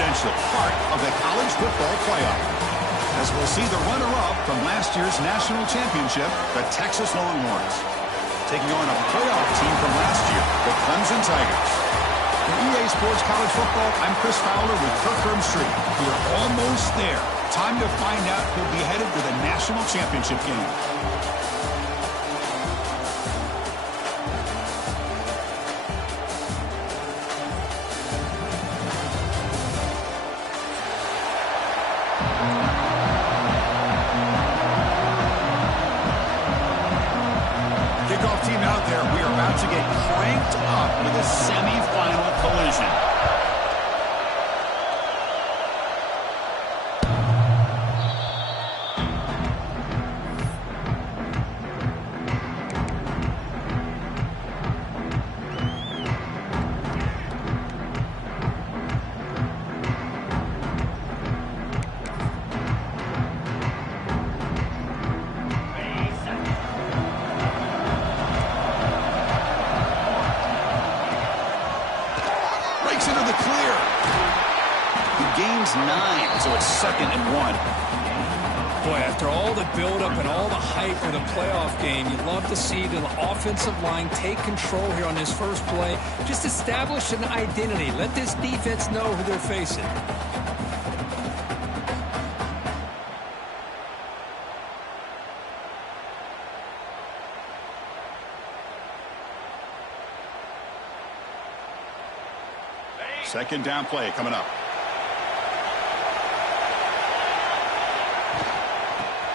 credential, part of the college football playoff. As we'll see the runner-up from last year's national championship, the Texas Longhorns, taking on a playoff team from last year, the Clemson Tigers. For EA Sports College Football, I'm Chris Fowler with Kirk Herbstreit. We're almost there. Time to find out who'll be headed for the national championship game. Kickoff team out there. We are about to get cranked up with a semifinal collision. Into the clear. He gains 9, so it's 2nd and 1. Boy, after all the buildup and all the hype for the playoff game, you'd love to see the offensive line take control here on this first play. Just establish an identity. Let this defense know who they're facing. Second down play coming up.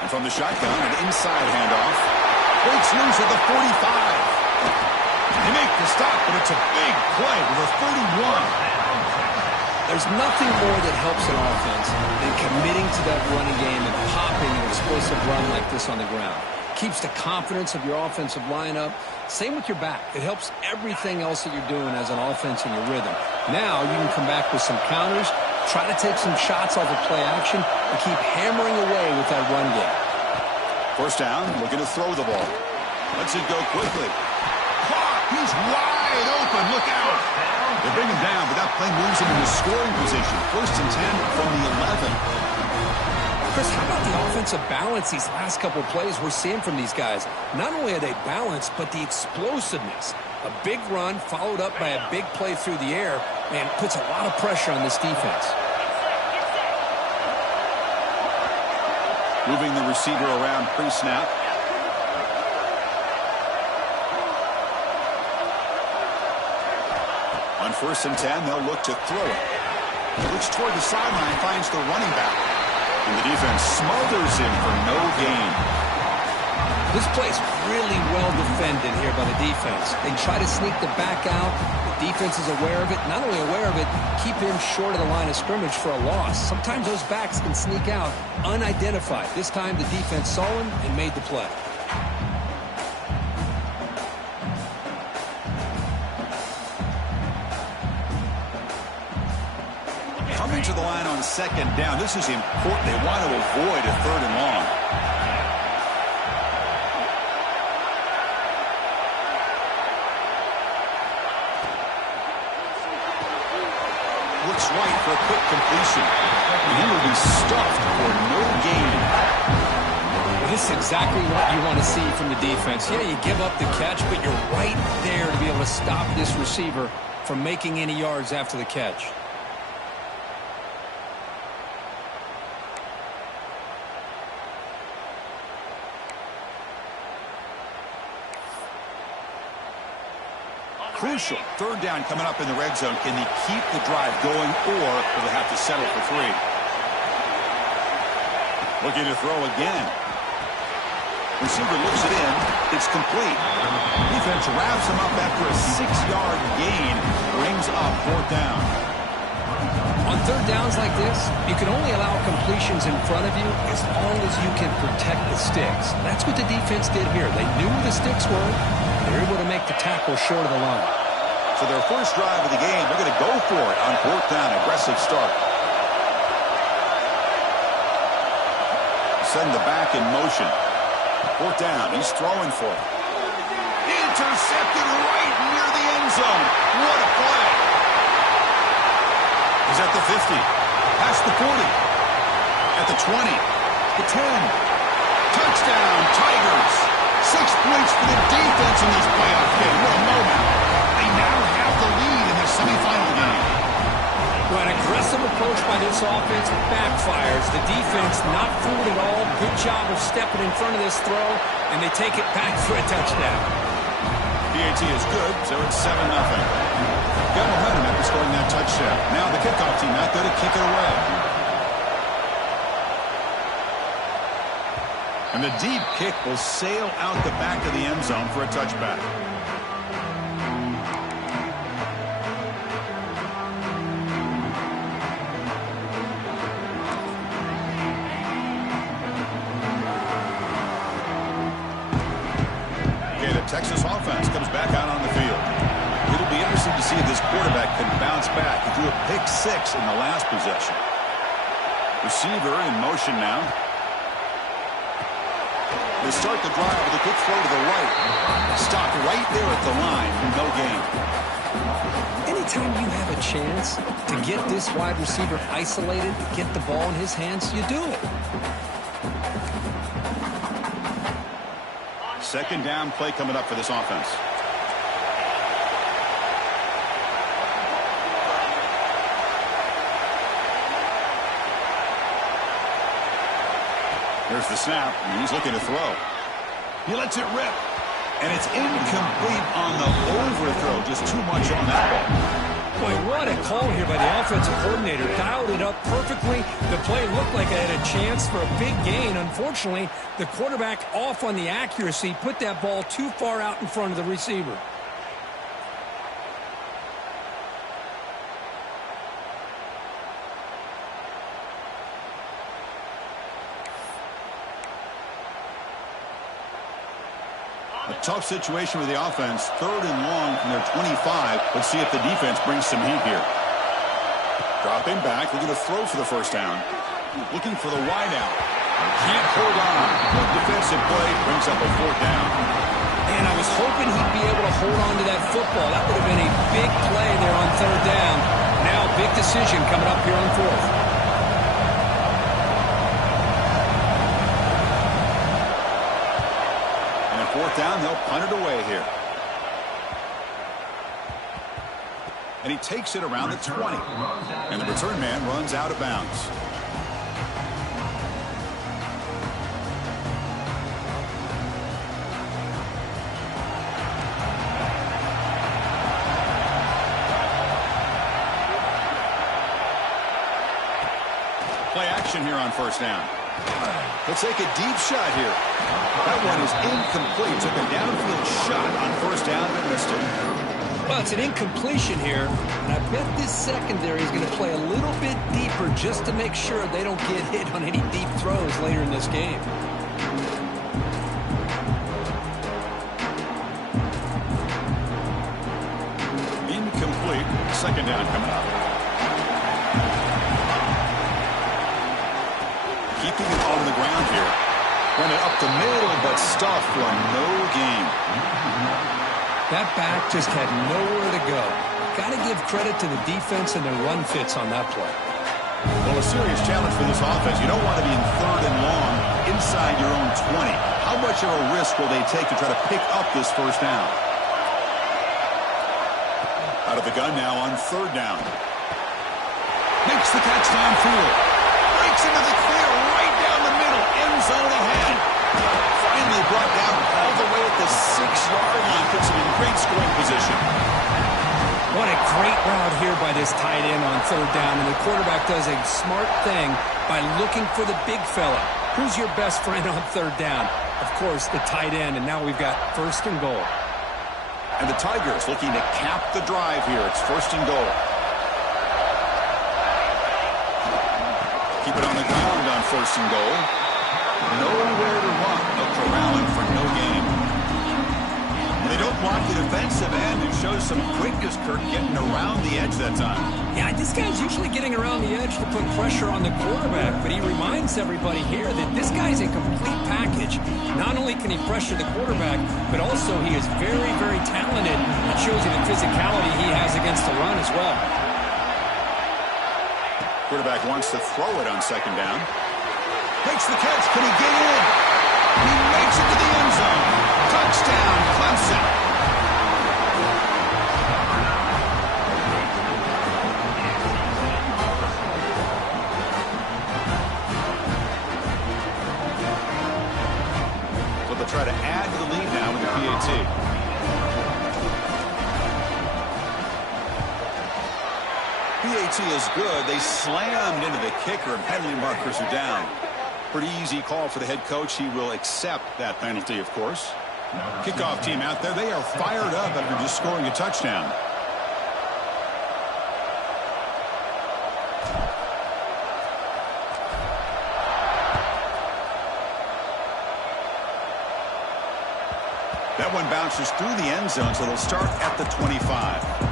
And from the shotgun, an inside handoff. Breaks loose at the 45. They make the stop, but it's a big play with a 31. There's nothing more that helps an offense than committing to that running game and popping an explosive run like this on the ground. Keeps the confidence of your offensive lineup. Same with your back. It helps everything else that you're doing as an offense in your rhythm. Now you can come back with some counters, try to take some shots off of play action, and keep hammering away with that run game. First down, looking to throw the ball. Lets it go quickly. Caught! He's wide open. Look out! They bring him down, but that play moves him into scoring position. 1st and 10 from the 11. Chris, how about the offensive balance these last couple of plays we're seeing from these guys? Not only are they balanced, but the explosiveness. A big run followed up by a big play through the air, and puts a lot of pressure on this defense. Moving the receiver around pre-snap. On 1st and 10, they'll look to throw it. He looks toward the sideline, finds the running back. And the defense smothers him for no gain. This play's really well defended here by the defense. They try to sneak the back out. The defense is aware of it. Not only aware of it, keep him short of the line of scrimmage for a loss. Sometimes those backs can sneak out unidentified. This time the defense saw him and made the play. Coming to the line on 2nd down. This is important. They want to avoid a 3rd and long. Looks right for a quick completion. And he will be stuffed for no gain. This is exactly what you want to see from the defense. Yeah, you give up the catch, but you're right there to be able to stop this receiver from making any yards after the catch. Crucial. 3rd down coming up in the red zone. Can he keep the drive going, or will they have to settle for 3? Looking to throw again. Receiver looks it in. It's complete. Defense wraps him up after a 6-yard gain. Brings up 4th down. On 3rd downs like this, you can only allow completions in front of you as long as you can protect the sticks. That's what the defense did here. They knew where the sticks were. They were able to make the tackle short of the line. So their first drive of the game, they're going to go for it on 4th down. Aggressive start. Send the back in motion. 4th down. He's throwing for it. Intercepted right near the end zone. What a play. The He's at the 50. Past the 40. At the 20. The 10. Touchdown, Tigers. 6 points for the defense in this playoff game. What a moment. They now have the lead in the semifinal game. Well, an aggressive approach by this offense backfires. The defense not fooled at all. Good job of stepping in front of this throw, and they take it back for a touchdown. PAT is good, so it's 7-0. Got momentum after scoring that touchdown. Now the kickoff team out there to kick it away. And the deep kick will sail out the back of the end zone for a touchback. Okay, the Texas offense comes back out on the field. It'll be interesting to see if this quarterback can bounce back. He threw a pick 6 in the last possession. Receiver in motion now. They start the drive with a quick throw to the right. Stopped right there at the line for no gain. Anytime you have a chance to get this wide receiver isolated, get the ball in his hands, you do it. Second down play coming up for this offense. There's the snap, and he's looking to throw. He lets it rip, and it's incomplete on the overthrow. Just too much on that ball. Boy, what a call here by the offensive coordinator. Dialed it up perfectly. The play looked like it had a chance for a big gain. Unfortunately, the quarterback off on the accuracy, put that ball too far out in front of the receiver. A tough situation with the offense. 3rd and long from their 25. Let's see if the defense brings some heat here. Dropping back, looking to throw for the first down. Looking for the wide out. Can't hold on. Good defensive play brings up a 4th down. And I was hoping he'd be able to hold on to that football. That would have been a big play there on 3rd down. Now big decision coming up here on 4th. And on 4th down, they'll punt it away here. And he takes it around the 20. And the return man runs out of bounds. Play action here on 1st down. Let's take a deep shot here. That one is incomplete. Took a downfield shot on 1st down and missed it. Well, it's an incompletion here, and I bet this secondary is going to play a little bit deeper just to make sure they don't get hit on any deep throws later in this game. Incomplete. 2nd down coming up. Keeping it on the ground here. Running up the middle, but stuffed for no gain. That back just had nowhere to go. Got to give credit to the defense and their run fits on that play. Well, a serious challenge for this offense. You don't want to be in 3rd and long inside your own 20. How much of a risk will they take to try to pick up this 1st down? Out of the gun now on 3rd down. Makes the catch downfield. Breaks into the clear right down the middle. End zone ahead. Finally brought down all the way at the 6-yard line. Puts him in great scoring position. What a great route here by this tight end on 3rd down. And the quarterback does a smart thing by looking for the big fella. Who's your best friend on 3rd down? Of course, the tight end. And now we've got 1st and goal. And the Tigers looking to cap the drive here. It's 1st and goal. Keep it on the ground on 1st and goal. Nowhere to run. No corralling for no gain. When they don't block the defensive end, it shows some quickness, Kirk, getting around the edge that time. Yeah, this guy's usually getting around the edge to put pressure on the quarterback, but he reminds everybody here that this guy's a complete package. Not only can he pressure the quarterback, but also he is very, very talented. It shows you the physicality he has against the run as well. Quarterback wants to throw it on second down. Makes the catch. Can he get in? He makes it to the end zone. Touchdown, Clemson. So they'll try to add to the lead now with the PAT. PAT is good. They slammed into the kicker, and penalty markers are down. Pretty easy call for the head coach. He will accept that penalty, of course. Kickoff team out there. They are fired up after just scoring a touchdown. That one bounces through the end zone, so they'll start at the 25.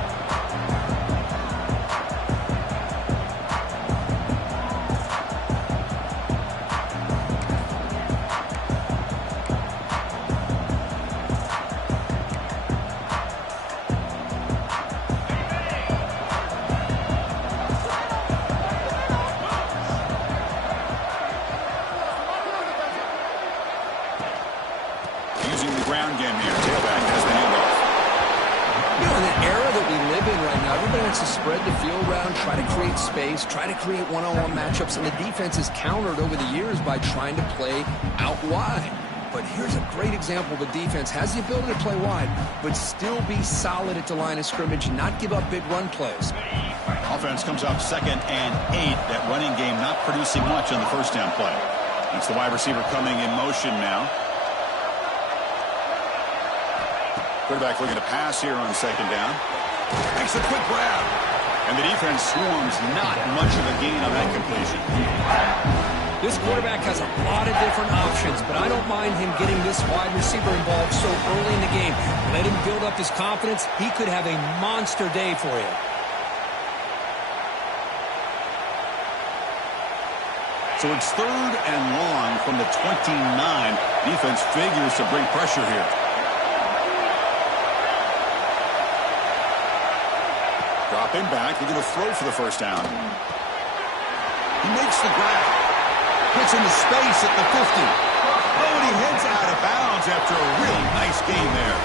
Try to create one-on-one matchups, and the defense is countered over the years by trying to play out wide. But here's a great example. The defense has the ability to play wide, but still be solid at the line of scrimmage, not give up big run plays. Offense comes up 2nd and 8. That running game not producing much on the first down play. It's the wide receiver coming in motion now. Quarterback looking to pass here on second down. Makes a quick grab. And the defense swarms, not much of a gain on that completion. This quarterback has a lot of different options, but I don't mind him getting this wide receiver involved so early in the game. Let him build up his confidence. He could have a monster day for you. So it's 3rd and long from the 29. Defense figures to bring pressure here. Dropping back, looking to throw for the first down. He makes the grab. Gets into space at the 50. Oh, and he heads out of bounds after a really nice gain there.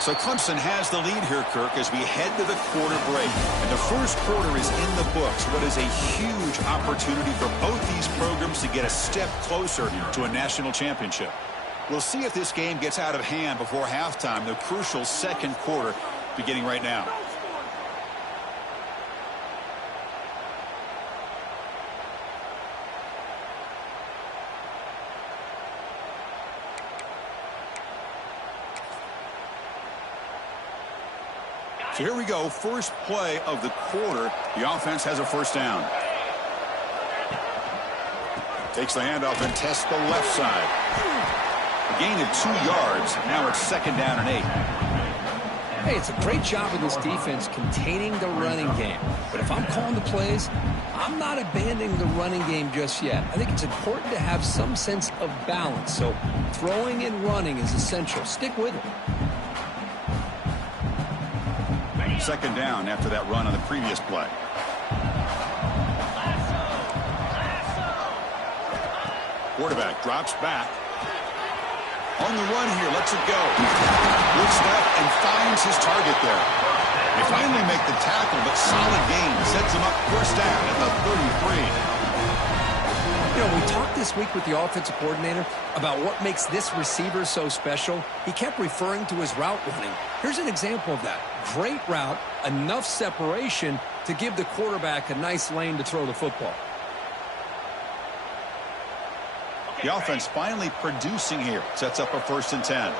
So Clemson has the lead here, Kirk, as we head to the quarter break. And the first quarter is in the books. What is a huge opportunity for both these programs to get a step closer to a national championship. We'll see if this game gets out of hand before halftime, the crucial second quarter beginning right now. So here we go, first play of the quarter. The offense has a first down. Takes the handoff and tests the left side. A gain of 2 yards. Now it's 2nd down and 8. Hey, it's a great job of this defense containing the running game. But if I'm calling the plays, I'm not abandoning the running game just yet. I think it's important to have some sense of balance. So throwing and running is essential. Stick with it. 2nd down after that run on the previous play. Quarterback drops back. On the run here, lets it go. Good step and finds his target there. They finally make the tackle, but solid gain. Sets him up first down at the 33. You know, we talked this week with the offensive coordinator about what makes this receiver so special. He kept referring to his route running. Here's an example of that. Great route, enough separation to give the quarterback a nice lane to throw the football. The offense finally producing here. Sets up a 1st and 10.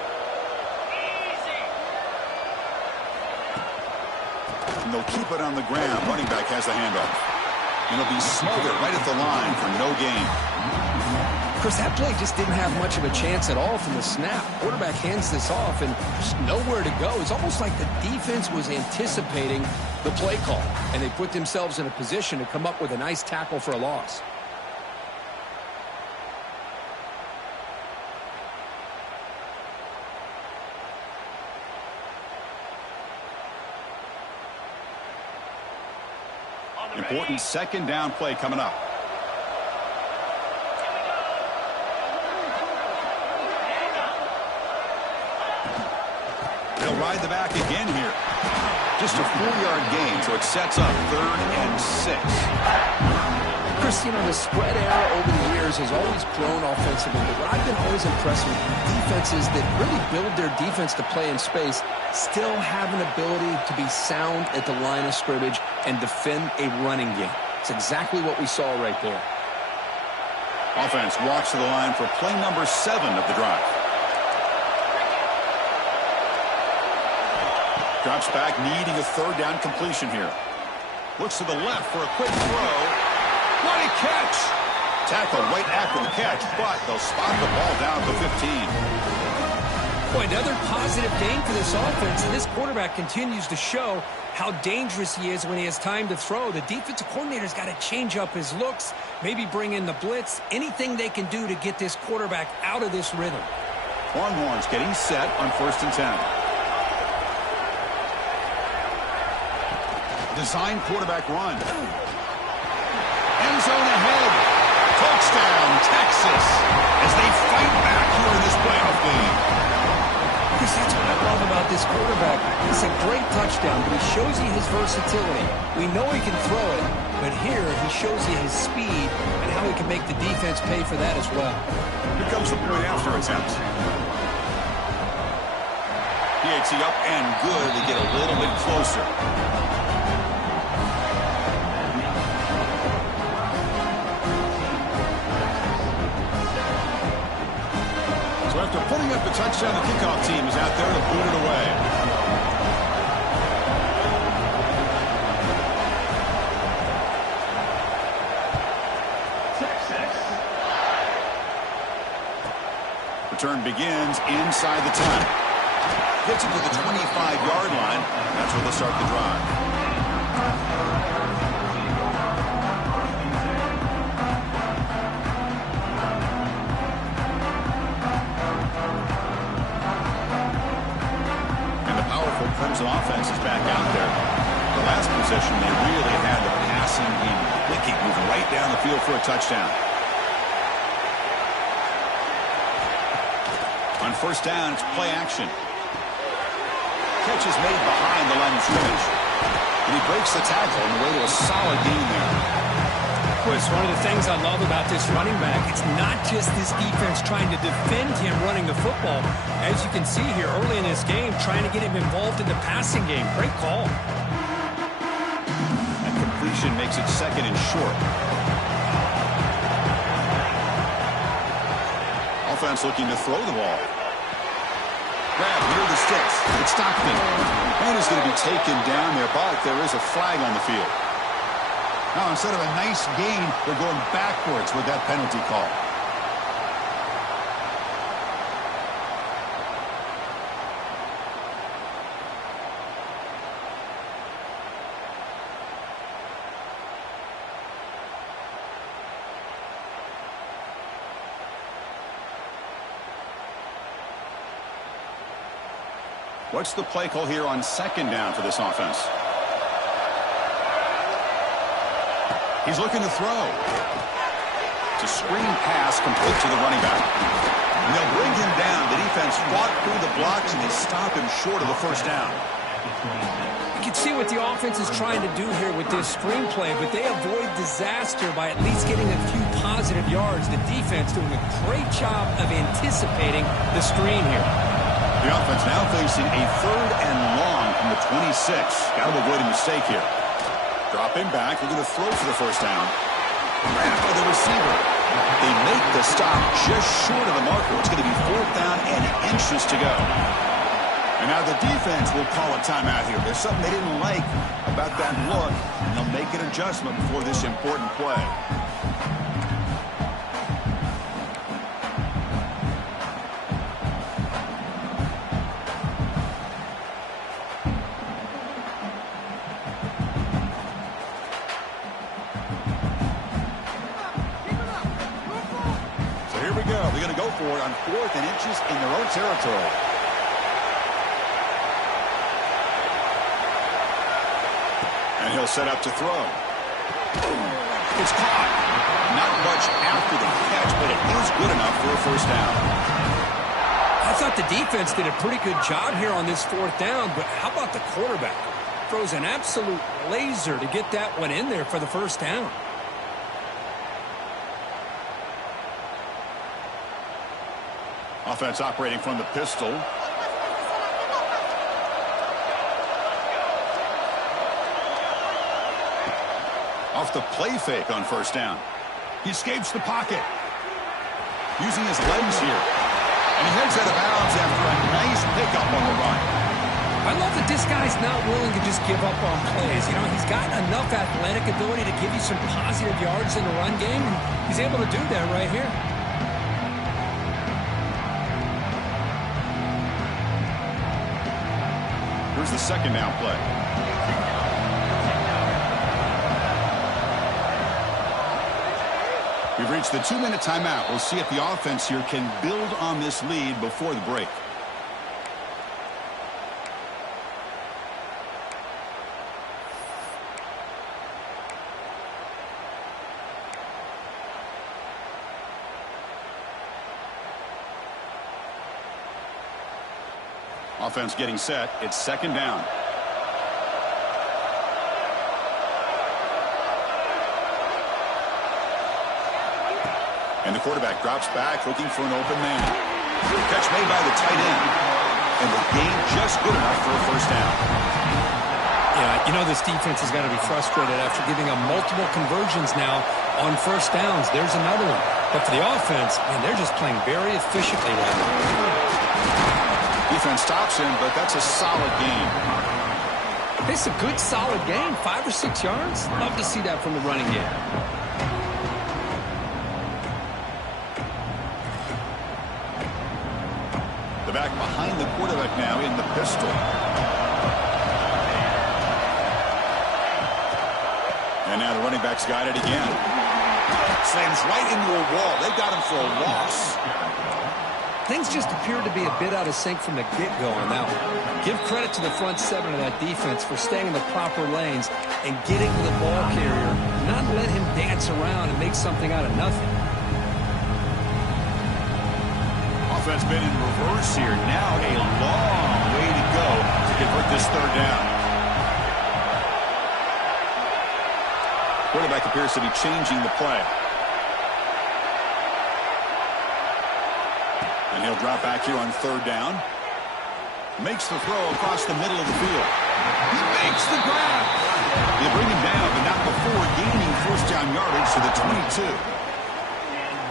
And they'll keep it on the ground. Running back has the handoff. And it'll be smothered right at the line for no gain. Of course, that play just didn't have much of a chance at all from the snap. Quarterback hands this off and just nowhere to go. It's almost like the defense was anticipating the play call, and they put themselves in a position to come up with a nice tackle for a loss. Important second down play coming up. They'll ride the back again here. Just a 4-yard gain, so it sets up 3rd and 6. Chris, you know, the spread era over the years has always grown offensively, but what I've been always impressed with defenses that really build their defense to play in space still have an ability to be sound at the line of scrimmage and defend a running game. It's exactly what we saw right there. Offense walks to the line for play number 7 of the drive. Drops back, needing a 3rd down completion here. Looks to the left for a quick throw. What a catch! Tackle right after the catch, but they'll spot the ball down to 15. Boy, another positive gain for this offense, and this quarterback continues to show how dangerous he is when he has time to throw. The defensive coordinator's got to change up his looks, maybe bring in the blitz, anything they can do to get this quarterback out of this rhythm. Longhorns getting set on 1st and 10. Design quarterback run. End zone ahead. Touchdown, Texas, as they fight back here in this playoff game. Chris, that's what I love about this quarterback. It's a great touchdown, but he shows you his versatility. We know he can throw it, but here he shows you his speed and how he can make the defense pay for that as well. Here comes the point after attempt. PAT up and good to get a little bit closer. After putting up the touchdown, the kickoff team is out there to boot it away. Return begins inside the 10. Gets it to the 25-yard line. That's where they'll start the drive. Clemson offense is back out there. The last possession, they really had the passing game clicking, moving right down the field for a touchdown. On 1st down, it's play action. Catch is made behind the line of scrimmage. And he breaks the tackle on the way to a solid gain there. Chris, one of the things I love about this running back, it's not just this defense trying to defend him running the football. As you can see here early in this game, trying to get him involved in the passing game. Great call. That completion makes it 2nd and short. Offense looking to throw the ball. Grab near the sticks. It's Stockton. And is going to be taken down there, but there is a flag on the field. Now, instead of a nice gain, they're going backwards with that penalty call. What's the play call here on 2nd down for this offense? He's looking to throw. It's a screen pass complete to the running back. And they'll bring him down. The defense fought through the blocks, and they stop him short of the 1st down. You can see what the offense is trying to do here with this screenplay, but they avoid disaster by at least getting a few positive yards. The defense doing a great job of anticipating the screen here. The offense now facing a 3rd and long from the 26. Got to avoid a mistake here. Drop him back. They're going to throw for the 1st down. Grabbed by the receiver. They make the stop just short of the marker. It's going to be 4th down and inches to go. And now the defense will call a timeout here. There's something they didn't like about that look, and they'll make an adjustment before this important play. They're going to go for it on 4th and inches in their own territory. And he'll set up to throw. It's caught. Not much after the catch, but it is good enough for a first down. I thought the defense did a pretty good job here on this fourth down, but how about the quarterback? Throws an absolute laser to get that one in there for the first down. Offense operating from the pistol. Off the play fake on first down. He escapes the pocket. Using his legs here. And he heads out of bounds after a nice pickup on the run. I love that this guy's not willing to just give up on plays. You know, he's got enough athletic ability to give you some positive yards in the run game, and he's able to do that right here. Here's the second down play. We've reached the 2-minute timeout. We'll see if the offense here can build on this lead before the break. Offense getting set. It's second down. And the quarterback drops back looking for an open man. Catch made by the tight end. And the gain just good enough for a first down. Yeah, you know this defense has got to be frustrated after giving up multiple conversions now on first downs. There's another one. But for the offense, man, they're just playing very efficiently right now. Defense stops him, but that's a solid game. It's a good, solid game. 5 or 6 yards. Love to see that from the running game. The back behind the quarterback now in the pistol. And now the running back's got it again. Slams right into a wall. They got him for a loss. Things just appeared to be a bit out of sync from the get-go on that one. Give credit to the front seven of that defense for staying in the proper lanes and getting to the ball carrier, not let him dance around and make something out of nothing. Offense been in reverse here. Now a long way to go to convert this third down. Quarterback appears to be changing the play. And he'll drop back here on third down. Makes the throw across the middle of the field. He makes the grab. They bring him down, but not before gaining first down yardage to the 22.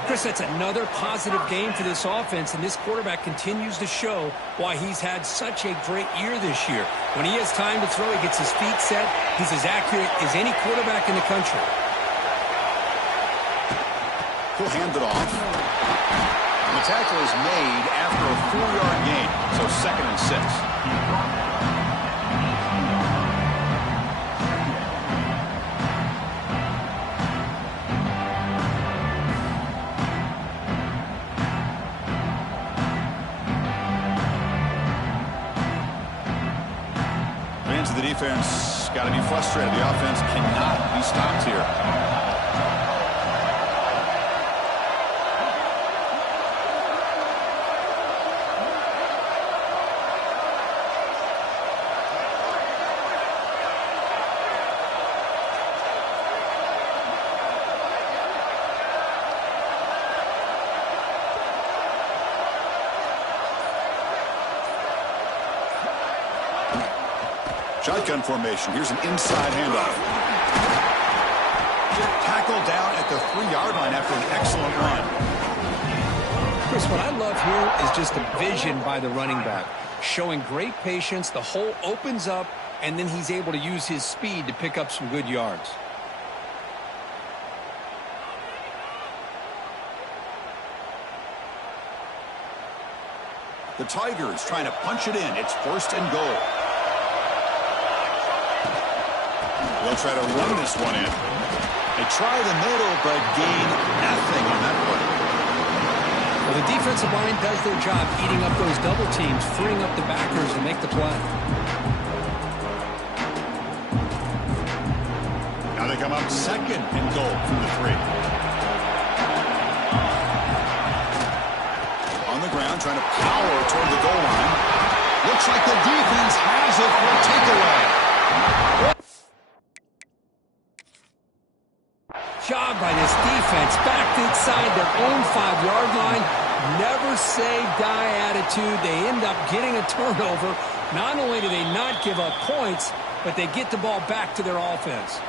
Chris, that's another positive game for this offense, and this quarterback continues to show why he's had such a great year this year. When he has time to throw, he gets his feet set. He's as accurate as any quarterback in the country. He'll hand it off. The tackle is made after a 4-yard gain, so 2nd and 6. Fans of the defense got to be frustrated. The offense cannot be stopped here. Shotgun formation. Here's an inside handoff. Tackle down at the 3-yard line after an excellent run. Chris, what I love here is just the vision by the running back. Showing great patience. The hole opens up, and then he's able to use his speed to pick up some good yards. The Tigers trying to punch it in. It's 1st and goal. They'll try to run this one in. They try the middle, but gain nothing on that one. Well, the defensive line does their job eating up those double teams, freeing up the backers to make the play. Now they come up Second and goal from the 3. On the ground, trying to power toward the goal line. Looks like the defense has it for a takeaway. Job by this defense, back inside their own 5-yard line. Never say die attitude. They end up getting a turnover. Not only do they not give up points, but they get the ball back to their offense.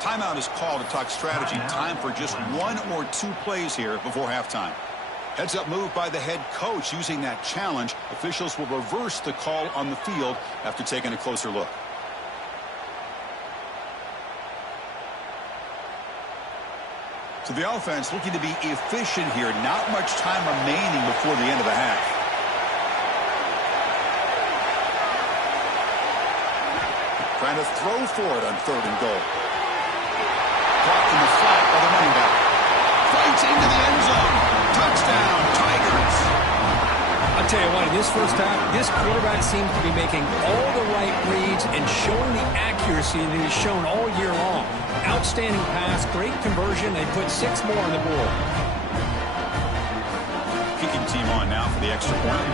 Timeout is called to talk strategy. Time for just 1 or 2 plays here before halftime. Heads up move by the head coach using that challenge. Officials will reverse the call on the field after taking a closer look. So the offense looking to be efficient here. Not much time remaining before the end of the half. Trying to throw for it on 3rd and goal. Caught in the flat by the running back. Fights into the end zone. Touchdown, Tigers. I'll tell you what, in this first half, this quarterback seems to be making all the right reads and showing the accuracy that he's shown all year long. Outstanding pass, great conversion. They put 6 more on the board. Kicking team on now for the extra point.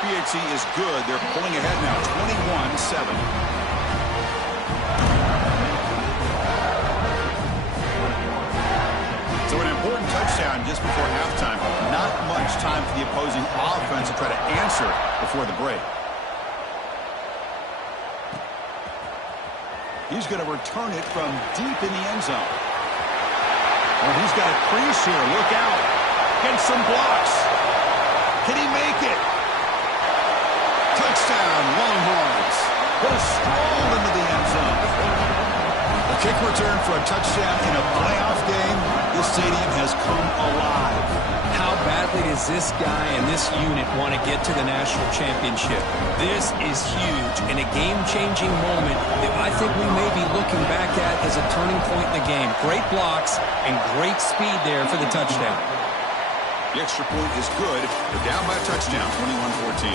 PAT is good. They're pulling ahead now, 21-7. So an important touchdown just before halftime. Not much time for the opposing offense to try to answer before the break. He's going to return it from deep in the end zone. Oh, he's got a crease here. Look out. Gets some blocks. Can he make it? Touchdown, Longhorns. What a stroll into the end zone. A kick return for a touchdown in a playoff game. This stadium has come alive. How badly does this guy and this unit want to get to the national championship? This is huge and a game-changing moment that I think we may be looking back at as a turning point in the game. Great blocks and great speed there for the touchdown. The extra point is good. They're down by a touchdown, 21-14.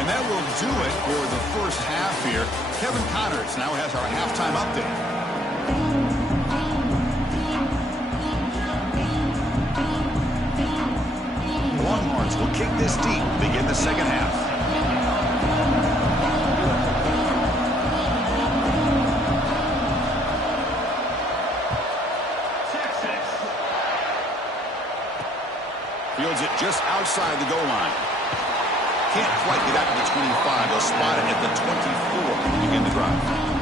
And that will do it for the first half here. Kevin Connors now has our halftime update. Longhorns will kick this deep, begin the second half. Fields it just outside the goal line. Can't quite get out to the 25. They'll spot it at the 24 to begin the drive.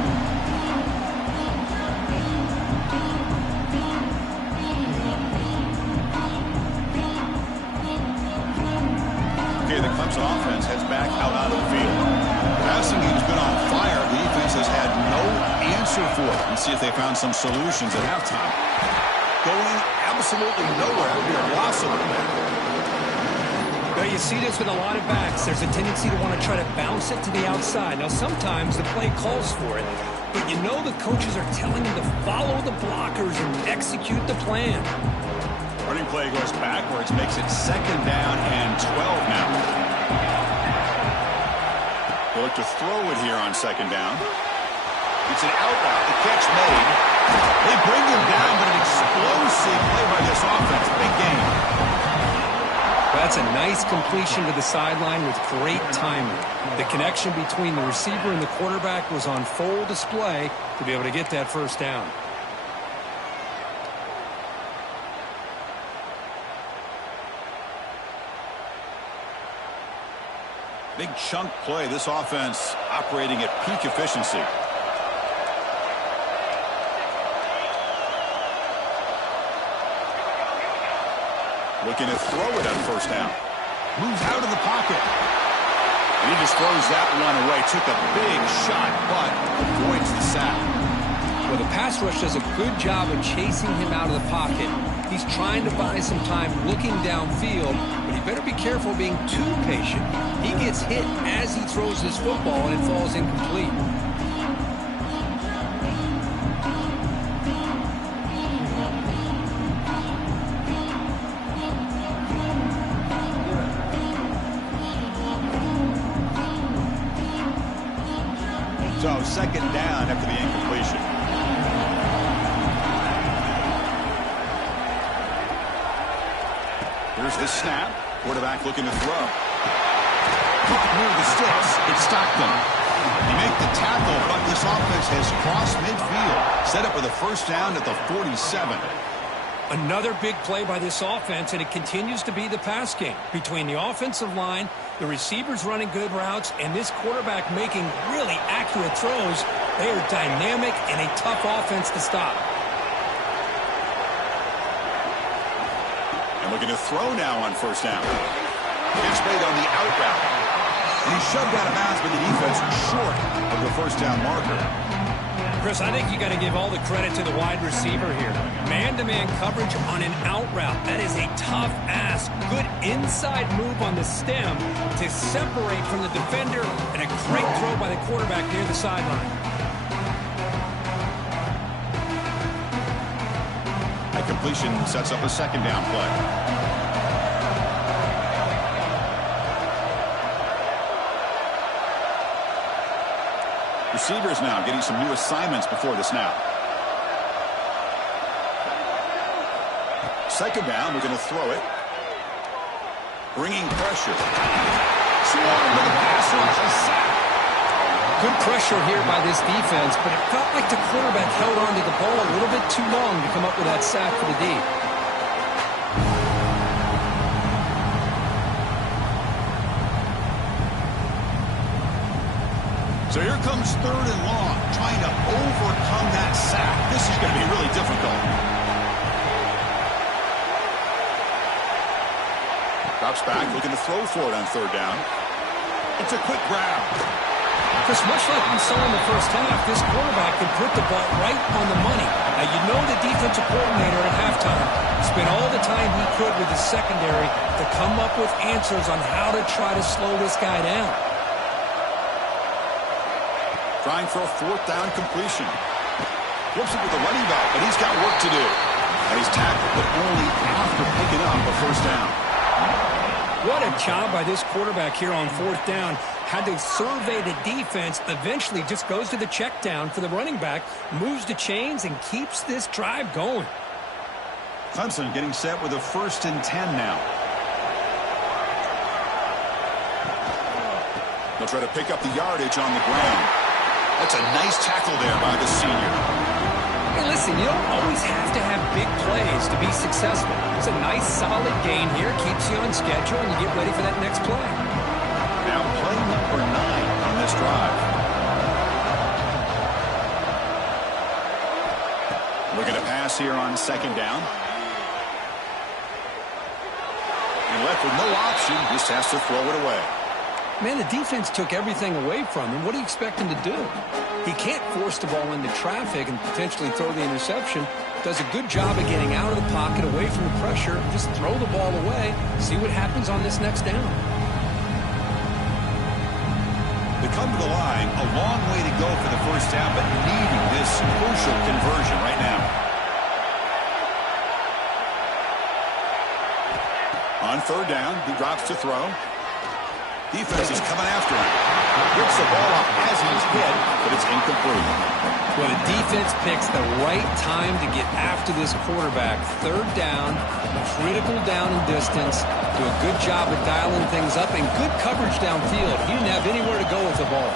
The Clemson offense heads back out onto the field. Passing game's been on fire. The defense has had no answer for it. Let's see if they found some solutions at halftime. Going absolutely nowhere after a loss of it. Well, you see this with a lot of backs. There's a tendency to want to try to bounce it to the outside. Now, sometimes the play calls for it, but you know the coaches are telling them to follow the blockers and execute the plan. Running play goes backwards, makes it 2nd down and 12 now. They look to throw it here on 2nd down. It's an outlet. The catch made. They bring him down, but an explosive play by this offense. Big game. That's a nice completion to the sideline with great timing. The connection between the receiver and the quarterback was on full display to be able to get that first down. Big chunk play. This offense operating at peak efficiency. Looking to throw it on 1st down. Moves out of the pocket. And he just throws that one away. Took a big shot, but avoids the sack. Well, the pass rush does a good job of chasing him out of the pocket. He's trying to buy some time looking downfield, but he better be careful being too patient. He gets hit as he throws this football, and it falls incomplete. second down after the incompletion. Here's the snap. Quarterback looking to throw. Caught near the sticks. It's Stockton. He made the tackle, but this offense has crossed midfield. Set up with a first down at the 47. Another big play by this offense, and it continues to be the pass game. Between the offensive line, the receivers running good routes, and this quarterback making really accurate throws, they are dynamic and a tough offense to stop. And looking to throw now on first down. It's made on the out route. And he shoved out of bounds, but the defense short of the first down marker. Chris, I think you got to give all the credit to the wide receiver here. Man-to-man coverage on an out route. That is a tough ask. Good inside move on the stem to separate from the defender, and a great throw by the quarterback near the sideline. That completion sets up a second down play. Receivers now getting some new assignments before the snap. Second down, we're going to throw it. Bringing pressure. Swarm with a pass rush, a sack. Good pressure here by this defense, but it felt like the quarterback held on to the ball a little bit too long to come up with that sack for the D. So here comes third and long, trying to overcome that sack. This is going to be really difficult. Drops back, looking to throw for it on third down. It's a quick grab. Chris, much like we saw in the first half, this quarterback can put the ball right on the money. Now, you know the defensive coordinator at halftime spent all the time he could with his secondary to come up with answers on how to try to slow this guy down. Trying for a fourth down completion. Flips it with the running back, but he's got work to do. And he's tackled, but only after picking up a first down. What a job by this quarterback here on fourth down. Had to survey the defense, eventually just goes to the check down for the running back, moves the chains, and keeps this drive going. Clemson getting set with a 1st and 10 now. They'll try to pick up the yardage on the ground. That's a nice tackle there by the senior. Hey, listen, you don't always have to have big plays to be successful. It's a nice, solid gain here. Keeps you on schedule, and you get ready for that next play. Now play number 9 on this drive. Looking to pass here on second down. And left with no option, just has to throw it away. Man, the defense took everything away from him. What do you expect him to do? He can't force the ball into traffic and potentially throw the interception. Does a good job of getting out of the pocket, away from the pressure. Just throw the ball away. See what happens on this next down. They come to the line, a long way to go for the first down, but needing this crucial conversion right now. On third down, he drops to throw. Defense is coming after him. Rips the ball up as he's hit, but it's incomplete. Well, the defense picks the right time to get after this quarterback. Third down, critical down and distance. Do a good job of dialing things up and good coverage downfield. He didn't have anywhere to go with the ball.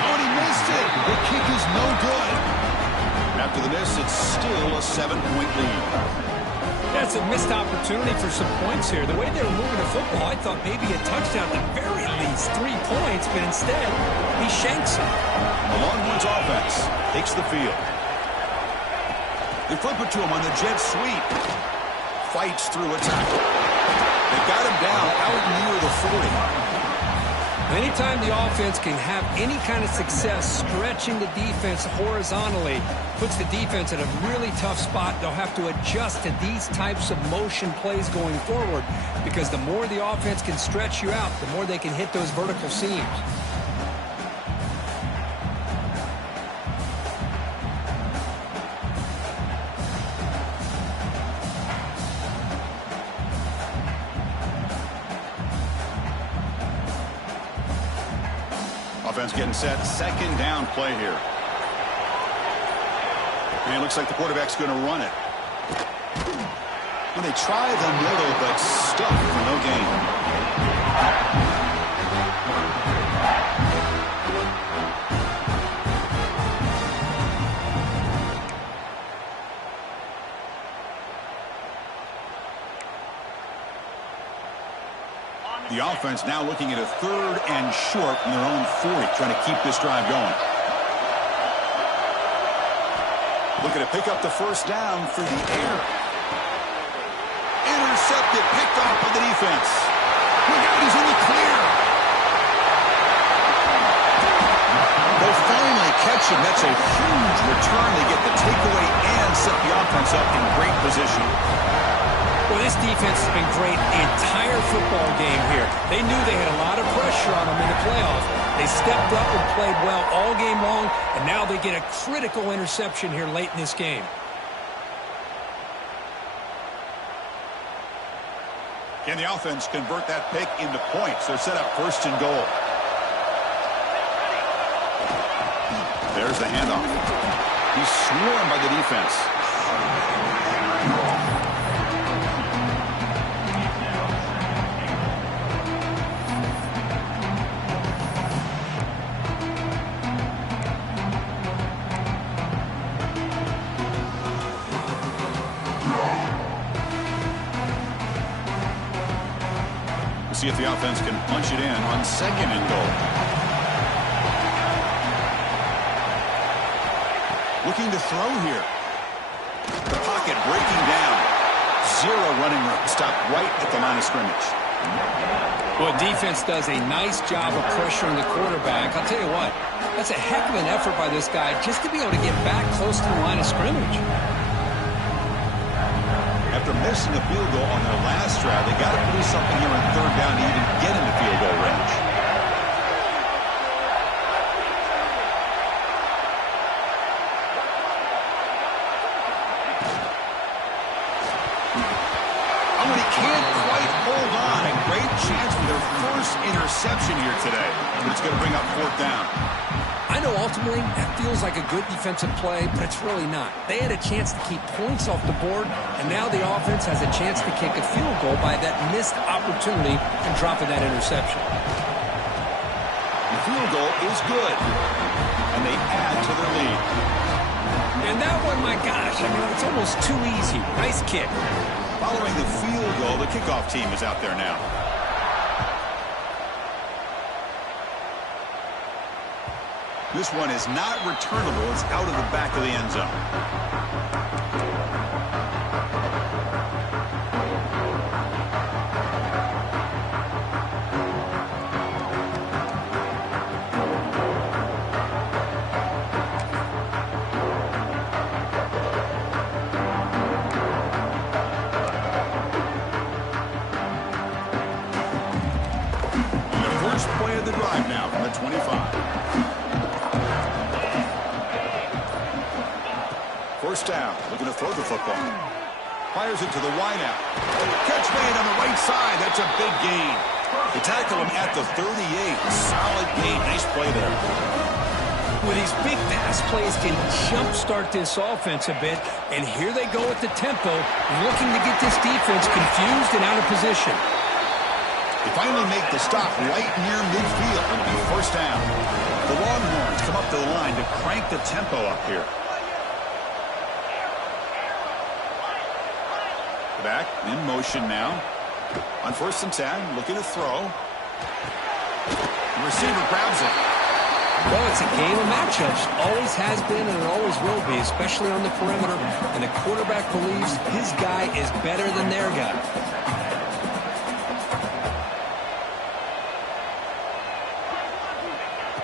Oh, and he missed it. The kick is no good. After the miss, it's still a 7-point lead. That's a missed opportunity for some points here. The way they were moving the football, I thought maybe a touchdown at the very least, 3 points, but instead, he shanks it. The Longhorns offense takes the field. They flip it to him on the jet sweep. Fights through a tackle. They got him down out near the 40. Anytime the offense can have any kind of success stretching the defense horizontally, puts the defense in a really tough spot. They'll have to adjust to these types of motion plays going forward, because the more the offense can stretch you out, the more they can hit those vertical seams. offense getting set. Second down play here. And it looks like the quarterback's going to run it. Well, they try the middle, but stuck for no gain. The offense now looking at a 3rd and short from their own 40, trying to keep this drive going. Looking to pick up the first down through the air. Intercepted, picked off by the defense. Look out, he's in the clear. They'll finally catch him. That's a huge return. They get the takeaway and set the offense up in great position. Well, this defense has been great the entire football game here. They knew they had a lot of pressure on them in the playoffs. They stepped up and played well all game long, and now they get a critical interception here late in this game. Can the offense convert that pick into points? They're set up 1st and goal. There's the handoff. He's swarmed by the defense. See if the offense can punch it in on 2nd and goal. Looking to throw here. The pocket breaking down. 0 running room. Stopped right at the line of scrimmage. Well, defense does a nice job of pressuring the quarterback. I'll tell you what, that's a heck of an effort by this guy just to be able to get back close to the line of scrimmage. After missing a field goal on their last drive, they got to produce something here on 3rd down to even get into field goal range. Oh, and he can't quite hold on. A great chance for their first interception here today. But it's going to bring up 4th down. I know ultimately that feels like a good defensive play, but it's really not. They had a chance to keep points off the board, and now the offense has a chance to kick a field goal by that missed opportunity and dropping that interception. The field goal is good, and they add to their lead. And that one, my gosh, I mean, it's almost too easy. Nice kick. Following the field goal, the kickoff team is out there now. This one is not returnable. It's out of the back of the end zone. The first play of the drive now from the 25. First down, looking to throw the football. Fires it to the wideout. Catch made on the right side. That's a big gain. They tackle him at the 38. Solid gain. Nice play there. With these big pass plays can jumpstart this offense a bit, and here they go at the tempo, looking to get this defense confused and out of position. They finally make the stop right near midfield. It'll be 1st down. The Longhorns come up to the line to crank the tempo up here. Back in motion now. On 1st and 10, looking to throw. The receiver grabs it. Well, it's a game of matchups. Always has been and it always will be, especially on the perimeter. And the quarterback believes his guy is better than their guy.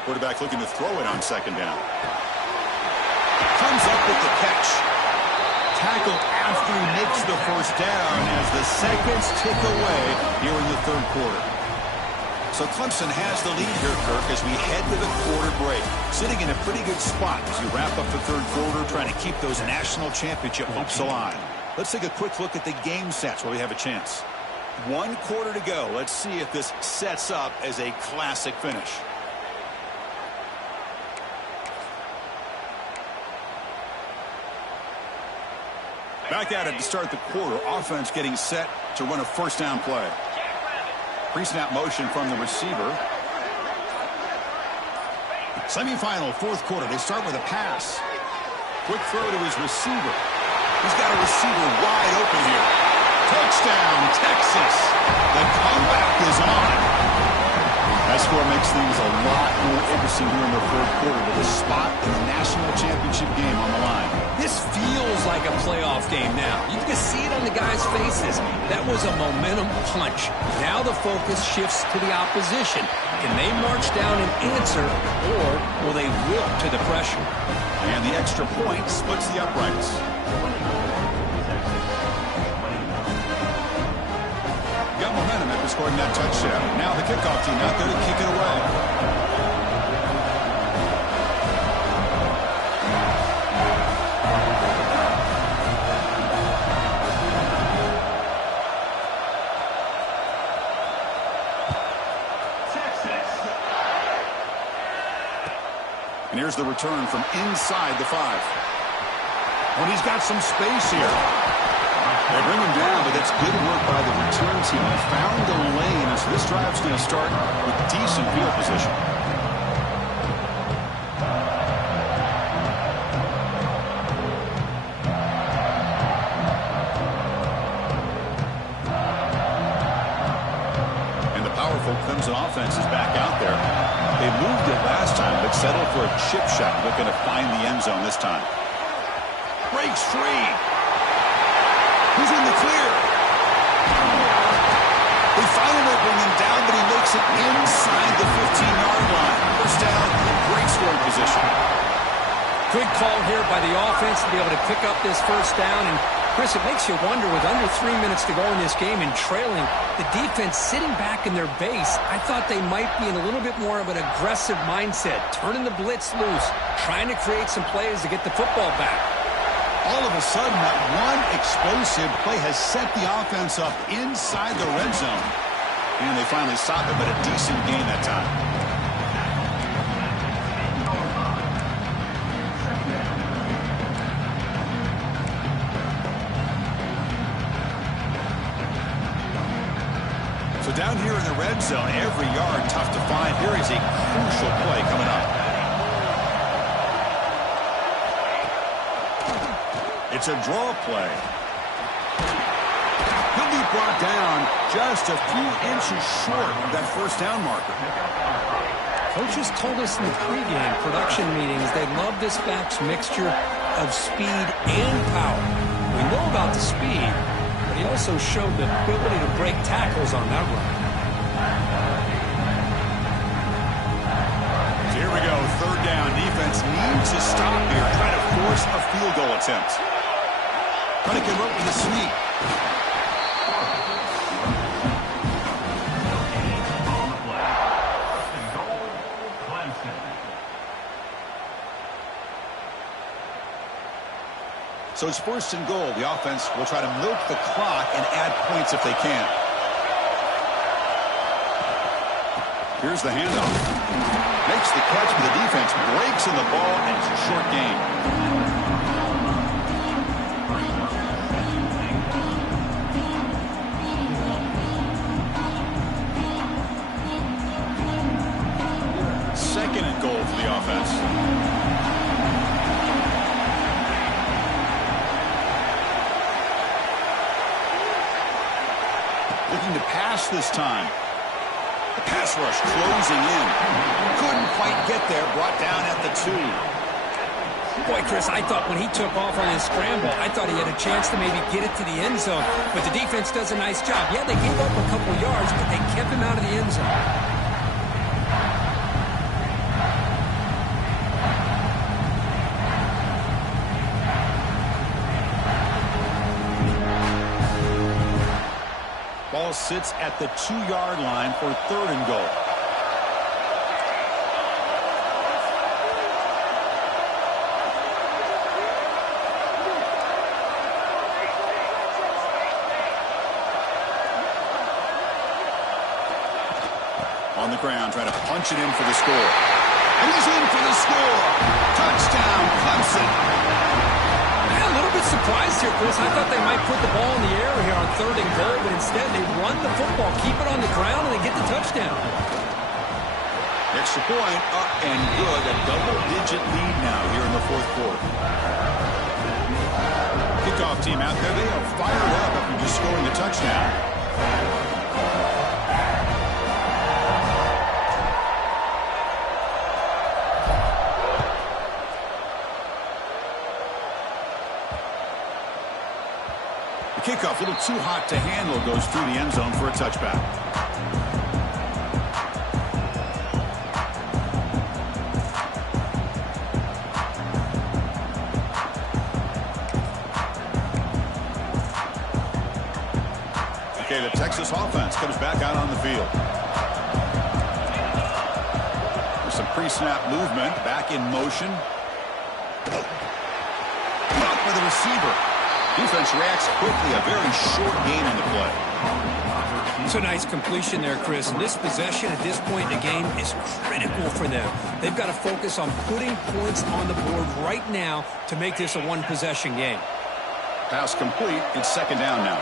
Quarterback looking to throw it on 2nd down. Comes up with the catch. Tackled after he makes the 1st down as the seconds tick away here in the 3rd quarter. So Clemson has the lead here, Kirk, as we head to the quarter break. Sitting in a pretty good spot as we wrap up the 3rd quarter, trying to keep those national championship hopes alive. Let's take a quick look at the game sets where we have a chance. 1 quarter to go. Let's see if this sets up as a classic finish. Back at it to start the quarter. Offense getting set to run a first down play. Pre-snap motion from the receiver. Semifinal fourth quarter. They start with a pass. Quick throw to his receiver. He's got a receiver wide open here. Touchdown, Texas. The comeback is on. That score makes things a lot more interesting here in the third quarter with a spot in the national championship game on the line. This feels like a playoff game now. You can see it on the guys' faces. That was a momentum punch. Now the focus shifts to the opposition. Can they march down and answer, or will they wilt to the pressure? And the extra point splits the uprights. Got momentum after scoring that touchdown. Now the kickoff team out there to kick it away. And here's the return from inside the 5. When he's got some space here. They bring him down, but that's good work by the return team. They found the lane, and so this drive's going to start with decent field position. And the powerful Clemson offense is back out there. They moved it last time, but settled for a chip shot. Looking to find the end zone this time. Breaks free. He's in the clear. They finally bring him down, but he makes it inside the 15-yard line. First down in great scoring position. Good call here by the offense to be able to pick up this first down. And, Chris, it makes you wonder, with under 3 minutes to go in this game and trailing, the defense sitting back in their base, I thought they might be in a little bit more of an aggressive mindset, turning the blitz loose, trying to create some plays to get the football back. All of a sudden, that one explosive play has set the offense up inside the red zone. And they finally stop it, but a decent gain that time. So down here in the red zone, every yard tough to find. Here is a crucial play coming up. It's a draw play. He'll be brought down just a few inches short of that first down marker. Coaches told us in the pregame production meetings they love this back's mixture of speed and power. We know about the speed, but he also showed the ability to break tackles on that run. So here we go, third down. Defense needs to stop here, trying to force a field goal attempt. Trying to convert with a sweep. So it's first and goal. The offense will try to milk the clock and add points if they can. Here's the handoff. Makes the catch, but the defense breaks in the ball, and it's a short gain. Second and goal for the offense. Looking to pass this time. The pass rush closing in. Couldn't quite get there. Brought down at the 2. Boy, Chris, I thought when he took off on his scramble, I thought he had a chance to maybe get it to the end zone. But the defense does a nice job. Yeah, they gave up a couple yards, but they kept him out of the end zone. Ball sits at the 2-yard line for third and goal. On the ground, trying to punch it in for the score. And he's in for the score. Touchdown, Clemson. A little bit surprised surprised here, Chris. I thought they might put the ball in the air here on 3rd and goal, but instead they run the football, keep it on the ground, and they get the touchdown. Extra point, up and good. A double-digit lead now here in the 4th quarter. Kickoff team out there, they are fired up after just scoring a touchdown. The kickoff, a little too hot to handle, goes through the end zone for a touchback. Okay, the Texas offense comes back out on the field. There's some pre-snap movement, back in motion. Blocked by the receiver. Defense reacts quickly, a very short gain on the play. It's a nice completion there, Chris. And this possession at this point in the game is critical for them. They've got to focus on putting points on the board right now to make this a one-possession game. Pass complete. It's 2nd down now.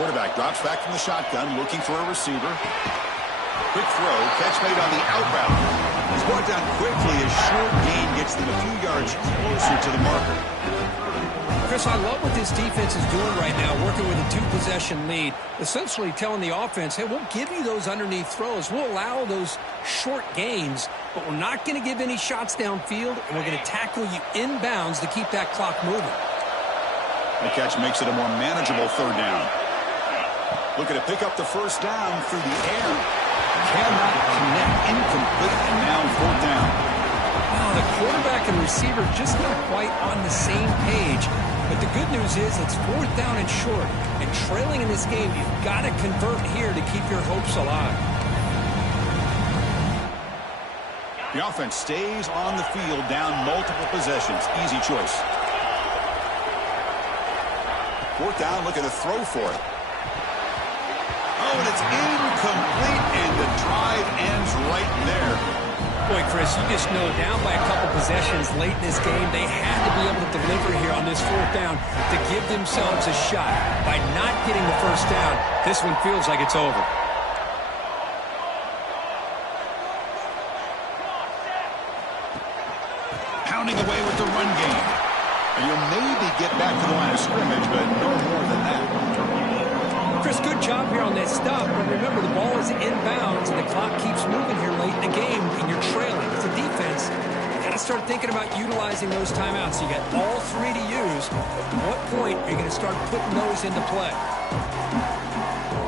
Quarterback drops back from the shotgun, looking for a receiver. Quick throw, catch made on the out route. He's brought down quickly. A short gain gets them a few yards closer to the marker. Chris, I love what this defense is doing right now, working with a 2-possession lead, essentially telling the offense, hey, we'll give you those underneath throws. We'll allow those short gains, but we're not going to give any shots downfield, and we're going to tackle you inbounds to keep that clock moving. The catch makes it a more manageable 3rd down. Looking to pick up the 1st down through the air. Cannot connect, incomplete, and now 4th down. Wow, the quarterback and receiver just not quite on the same page. But the good news is it's 4th down and short. And trailing in this game, you've got to convert here to keep your hopes alive. The offense stays on the field, down multiple possessions. Easy choice. 4th down, looking to throw for it. Oh, and it's incomplete, and the drive ends right there. Boy, Chris, you just know down by a couple possessions late in this game, they had to be able to deliver here on this 4th down to give themselves a shot. By not getting the 1st down, this one feels like it's over. Pounding away with the run game. And you'll maybe get back to the line of scrimmage, but no more than that. Chris, good job here on that stop, but remember the ball is inbounds and the clock keeps moving here late in the game and you're trailing. It's a defense. You got to start thinking about utilizing those timeouts. You got all 3 to use. At what point are you going to start putting those into play?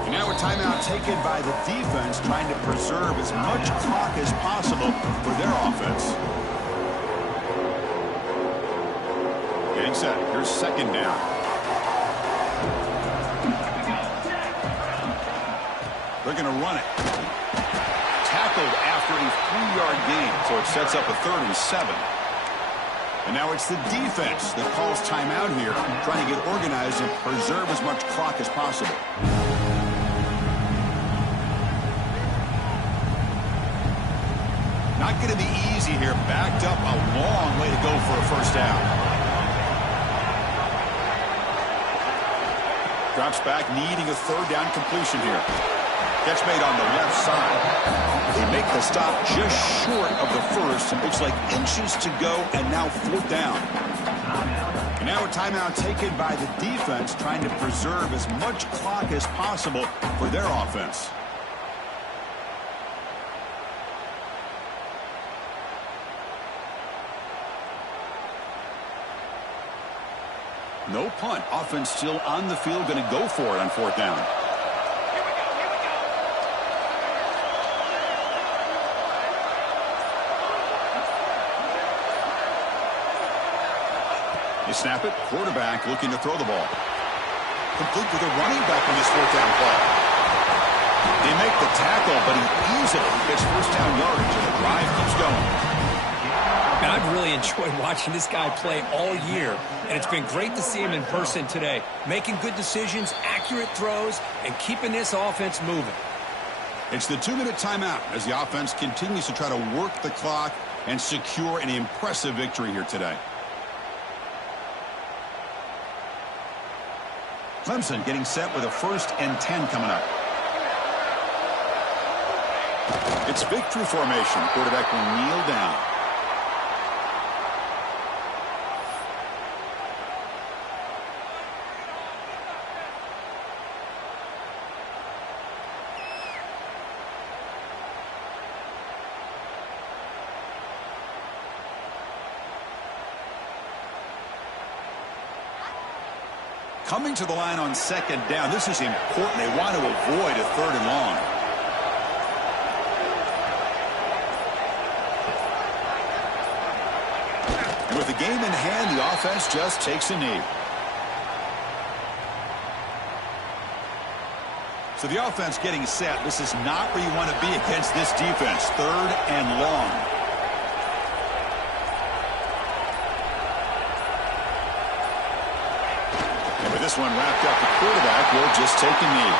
And now a timeout taken by the defense, trying to preserve as much clock as possible for their offense. Getting set. Here's 2nd down. They're going to run it. Tackled after a 3-yard gain, so it sets up a 3rd and 7. And now it's the defense that calls timeout here, trying to get organized and preserve as much clock as possible. Not going to be easy here. Backed up a long way to go for a 1st down. Drops back, needing a 3rd down completion here. Catch made on the left side. They make the stop just short of the 1st. Looks like inches to go, and now 4th down. And now a timeout taken by the defense, trying to preserve as much clock as possible for their offense. No punt. Offense still on the field, going to go for it on 4th down. They snap it. Quarterback looking to throw the ball. Complete with a running back on this 4th down play. They make the tackle, but he easily gets 1st down yardage, and the drive keeps going. And I've really enjoyed watching this guy play all year, and it's been great to see him in person today, making good decisions, accurate throws, and keeping this offense moving. It's the 2-minute timeout as the offense continues to try to work the clock and secure an impressive victory here today. Clemson getting set with a 1st and 10 coming up. It's victory formation. Quarterback will kneel down. Coming to the line on 2nd down. This is important. They want to avoid a 3rd and long. And with the game in hand, the offense just takes a knee. So the offense getting set. This is not where you want to be against this defense. 3rd and long. This one wrapped up, the quarterback will just take a knee.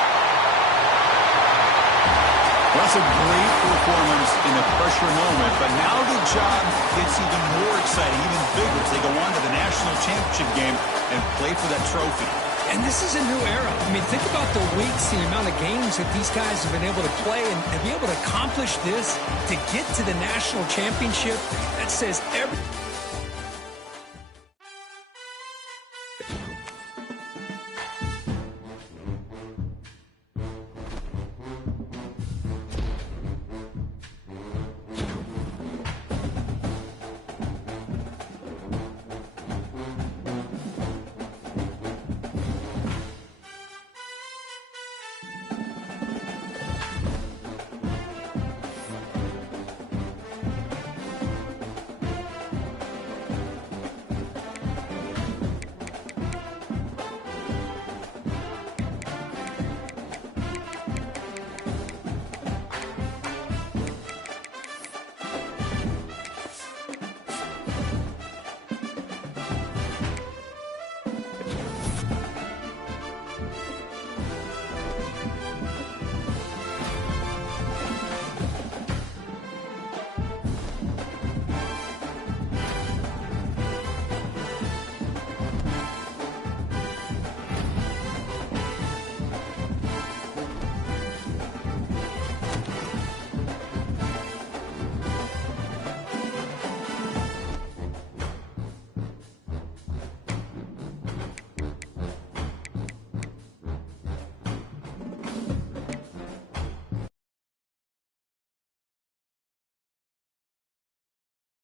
Well, that's a great performance in the pressure moment, but now the job gets even more exciting, even bigger as they go on to the national championship game and play for that trophy. And this is a new era. I mean, think about the weeks, the amount of games that these guys have been able to play and be able to accomplish this, to get to the national championship. That says everything.